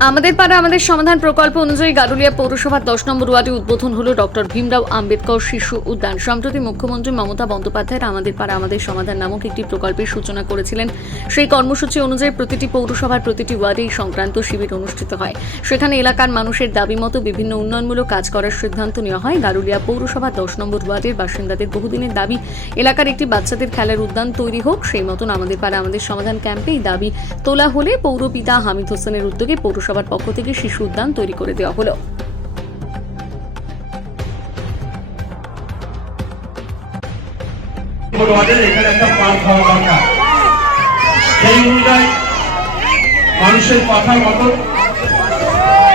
আমাদের পাড়া আমাদের সমাধান প্রকল্প অনুযায়ী গারুলিয়া পৌরসভার 10 নম্বর ওয়ার্ডে উদ্বোধন হলো ডক্টর ভীমরাও আম্বেদকর শিশু উদ্যান। সম্প্রতি মুখ্যমন্ত্রী মমতা বন্দ্যোপাধ্যায় আমাদের পাড়া আমাদের সমাধান নামক একটি প্রকল্পের সূচনা করেছিলেন। সেই কর্মসূচি অনুযায়ী প্রতিটি পৌরসভার প্রতিটি ওয়ার্ডে এই সংক্রান্ত শিবির অনুষ্ঠিত হয়। সেখানে এলাকার মানুষের দাবি মতো বিভিন্ন উন্নয়নমূলক কাজ করার সিদ্ধান্ত নেওয়া হয়। গারুলিয়া পৌরসভার 10 নম্বর ওয়ার্ডের বাসিন্দাদের বহুদিনের দাবি এলাকার একটি বাচ্চাদের খেলার উদ্যান তৈরি হোক। সেই মতন আমাদের পাড়া আমাদের সমাধান ক্যাম্পে এই দাবি তোলা হলে পৌরপিতা হামিদ হোসেনের উদ্যোগে পৌরসভার পক্ষ থেকে শিশু উদ্যান তৈরি করে দেওয়া হলো। মানুষের কথা মতো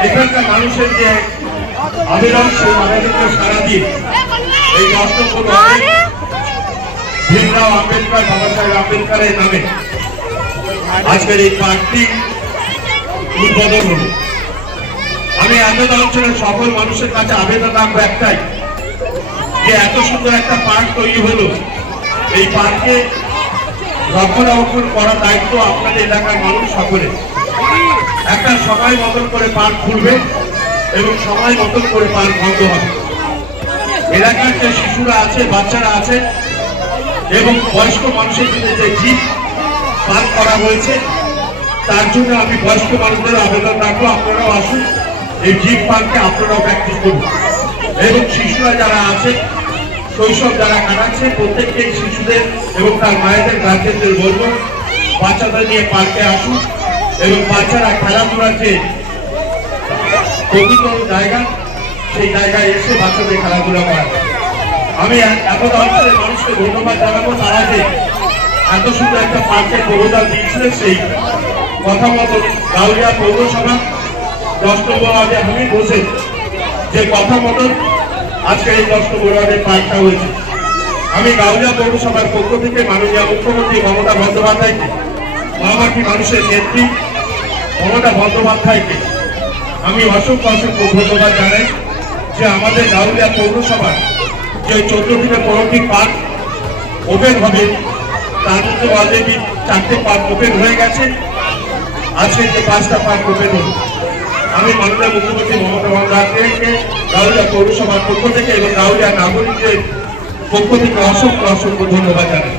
এখানকার মানুষের যে আবেদন সেই আবেদনকে সাড়া দিয়ে এই ভীমরাও আম্বেদকর বাবা সাহেব আম্বেদকরের নামে আজকের এই পার্কটি উদ্বোধন হল। আমি এত অঞ্চলের সকল মানুষের কাছে আবেদন রাখবো একটাই, যে এত সুন্দর একটা পার্ক তৈরি হলো, এই পার্কে রক্ষণাবেক্ষণ করার দায়িত্ব আপনাদের এলাকার মানুষ সকলে। একটা সময় মতন করে পার্ক খুলবে এবং সময় মতন করে পার্ক বন্ধ হবে। এলাকার যে শিশুরা আছে, বাচ্চারা আছে এবং বয়স্ক মানুষের জন্য যে জিপ পার্ক করা হয়েছে, তার জন্য আমি বয়স্ক মানুষদের আবেদন রাখবো, আপনারাও আসুন, এই জিপ পার্কে আপনারাও প্র্যাকটিস করুন। এবং শিশুরা যারা আছে, শৈশব যারা কাটাচ্ছে, প্রত্যেককে শিশুদের এবং তার মায়েদের গার্জেনদের বলবো বাচ্চাদের নিয়ে পার্কে আসুন এবং বাচ্চারা খেলাধুলার যে প্রকৃত জায়গা, সেই জায়গায় এসে বাচ্চাদের খেলাধুলা করা। আমি এত অঞ্চলের মানুষকে ধন্যবাদ জানাবো, তারা যে এত সুন্দর একটা পার্কের প্রবর্তন দিয়েছিলেন। সেই কথা মতো গারুলিয়া পৌরসভা 10 নম্বর ওয়ার্ডে হামিদ হোসেন যে কথা মতো আজকে এই 10 নম্বর ওয়ার্ডে পার্কটা হয়েছে। আমি গারুলিয়া পৌরসভার পক্ষ থেকে মাননীয় মুখ্যমন্ত্রী মমতা বন্দ্যোপাধ্যায়কে, মহামাটি মানুষের নেত্রী মমতা বন্দ্যোপাধ্যায়কে আমি অসংখ্য ধন্যবাদ জানাই যে আমাদের গারুলিয়া পৌরসভার যে 14টি পৌরটি পার্ক ওপেন হবে, তার মধ্যে অলরেডি 4টে পার্ক ওপেন হয়ে গেছে। আজকে যে 5টা পার্ক ওপেন হল, আমি মাননীয় মুখ্যমন্ত্রী মমতা বন্দ্যোপাধ্যায়কে গারুলিয়া পৌরসভার পক্ষ থেকে এবং গারুলিয়া নাগরিকদের পক্ষ থেকে অসংখ্য ধন্যবাদ জানাই।